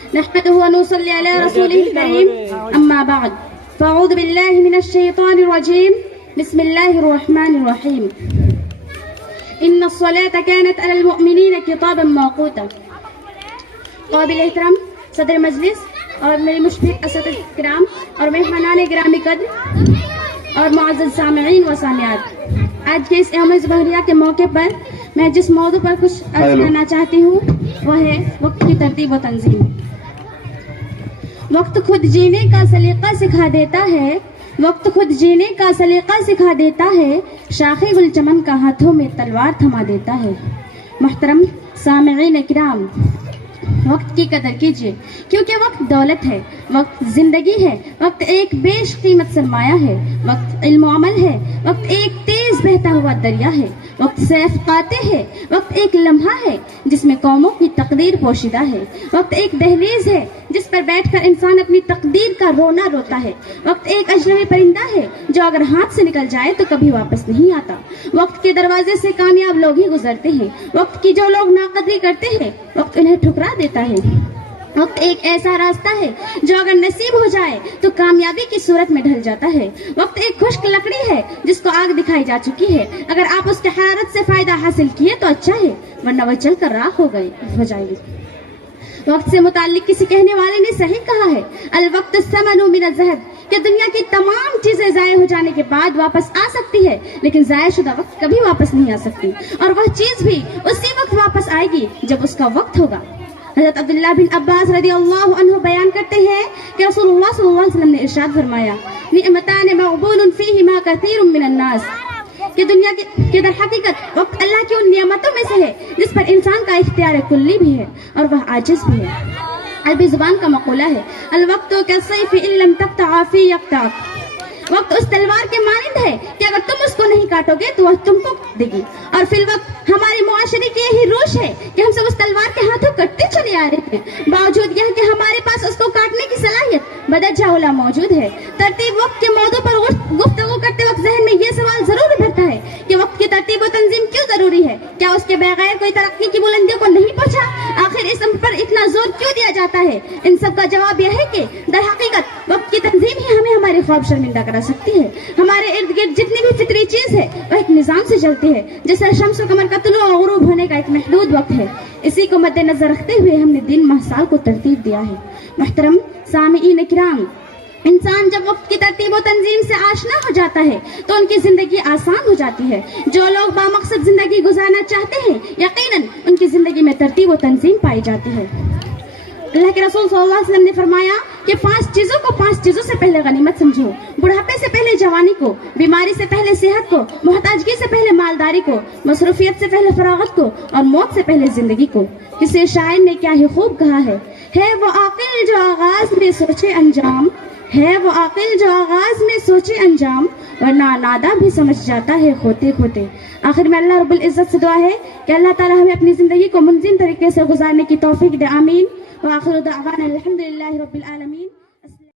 نحمده ونصلي على رسوله الكريم أما بعد فأعوذ بالله من الشيطان الرجيم بسم الله الرحمن الرحيم إن الصلاة كانت على المؤمنين كتابا موقوتا. قابل احترام صدر مجلس اور میری مشفق اساتذہ کرام اور مہمانان گرامی قدر اور معزز سامعین و سامعات، آج کے اس یوم ظہریہ کے موقع پر میں جس موضوع پر کچھ عرض کرنا چاہتی ہوں وہ ہے وقت کی ترتیب و تنظیم. وقت خود جینے کا سلیقہ سکھا دیتا ہے، وقت خود جینے کا سلیقہ سکھا دیتا ہے، شاخ گل چمن کا ہاتھوں میں تلوار تھما دیتا ہے. محترم سامعین کرام، وقت کی قدر کیجیے، کیونکہ وقت دولت ہے، وقت زندگی ہے، وقت ایک بیش قیمت سرمایہ ہے، وقت علم و عمل ہے، وقت ایک تیز بہتا ہوا دریا ہے، وقت سیف قاطع ہے، وقت ایک لمحہ ہے جس میں قوموں کی تقدیر پوشیدہ ہے، وقت ایک دہلیز ہے جس پر بیٹھ کر انسان اپنی تقدیر کا رونا روتا ہے، وقت ایک اجنبی پرندہ ہے جو اگر ہاتھ سے نکل جائے تو کبھی واپس نہیں آتا. وقت کے دروازے سے کامیاب لوگ ہی گزرتے ہیں، وقت کی جو لوگ ناقدری کرتے ہیں وقت انہیں ٹھکرا دیتا ہے. وقت ایک ایسا راستہ ہے جو اگر نصیب ہو جائے تو کامیابی کی صورت میں ڈھل جاتا ہے. وقت ایک خشک لکڑی ہے جس کو آگ دکھائی جا چکی ہے، اگر آپ اس کے حرارت سے فائدہ حاصل کیے تو اچھا ہے، ورنہ وہ چل کر راکھ ہو جائے گی. وقت سے متعلق کسی کہنے والے نے صحیح کہا ہے، الوقت الثمن من الذهب، کہ دنیا کی تمام چیزیں ضائع ہو جانے کے بعد واپس آ سکتی ہے لیکن ضائع شدہ وقت کبھی واپس نہیں آ سکتی، اور وہ چیز بھی اسی وقت واپس آئے گی جب اس کا وقت ہوگا. حضرت عبداللہ بن عباس رضی اللہ عنہ بیان کرتے ہیں کہ رسول اللہ صلی اللہ علیہ وسلم نے ارشاد فرمایا، نعمتان مغبون فیہما کثیر من الناس، کہ دنیا کے در حقیقت وقت اللہ کی ان نعمتوں میں سے ہے جس پر انسان کا اختیار کلی بھی ہے اور وہ عاجز بھی ہے. عربی زبان کا مقولہ ہے، الوقت کالسیف ان لم تقطع فی یقطعک، وقت اس تلوار کے مانند ہے کہ اگر تم اس کو نہیں کاٹو گے تو وہ تم کو دے گی، اور فی الوقت ہمارے معاشرے کی یہی روش ہے کہ ہم سب اس تلوار کے ہاتھوں کٹتے چلے آ رہے ہیں، باوجود یہ کہ ہمارے پاس اس کو کاٹنے کی صلاحیت بدرجہ اولیٰ موجود ہے. ترتیب وقت کے موضوع پر گفتگو کرتے وقت ذہن میں یہ سوال ضرور ابھرتا ہے کہ وقت کی ترتیب و تنظیم کیوں ضروری ہے؟ کیا اس کے بغیر کوئی ترقی کی بلندیوں کو نہیں پہنچا؟ آخر اس امر پر اتنا زور کیوں دیا جاتا ہے؟ ان سب کا جواب یہ ہے کہ در حقیقت وقت کی تنظیم ہی ہمیں ہمارے خواب شرمندہ کرا سکتی ہے. ہمارے ارد گرد جتنی بھی فطری چیز ہے وہ ایک نظام سے چلتی ہے، جیسے شمس و قمر کا طلوع و غروب ہونے کا ایک محدود وقت ہے. اسی کو مد نظر رکھتے ہوئے ہم نے دن ماہ سال کو ترتیب دیا ہے. محترم سامعین کرام، انسان جب وقت کی ترتیب و تنظیم سے آشنا ہو جاتا ہے تو ان کی زندگی آسان ہو جاتی ہے. جو لوگ بامقصد زندگی گزارنا چاہتے ہیں یقیناً ان کی زندگی میں ترتیب و تنظیم پائی جاتی ہے. اللہ کے رسول صلی اللہ علیہ وسلم نے فرمایا کہ 5 چیزوں سے پہلے غنیمت سمجھو، بڑھاپے سے پہلے جوانی کو، بیماری سے پہلے صحت کو، محتاجگی سے پہلے مالداری کو، مصروفیت سے پہلے فراغت کو، اور موت سے پہلے زندگی کو. کسی شاعر نے کیا ہی خوب کہا ہے وہ عاقل جو آغاز میں سوچے انجام، ہے وہ عاقل جو آغاز میں سوچے انجام، ورنہ ناداں بھی سمجھ جاتا ہے کھوتے کھوتے. آخر میں اللہ رب العزت سے دعا ہے کہ اللہ تعالی ہمیں اپنی زندگی کو منظم طریقے سے گزارنے کی توفیق دے. آمین. وآخر دعوانا الحمد للہ رب العالمین.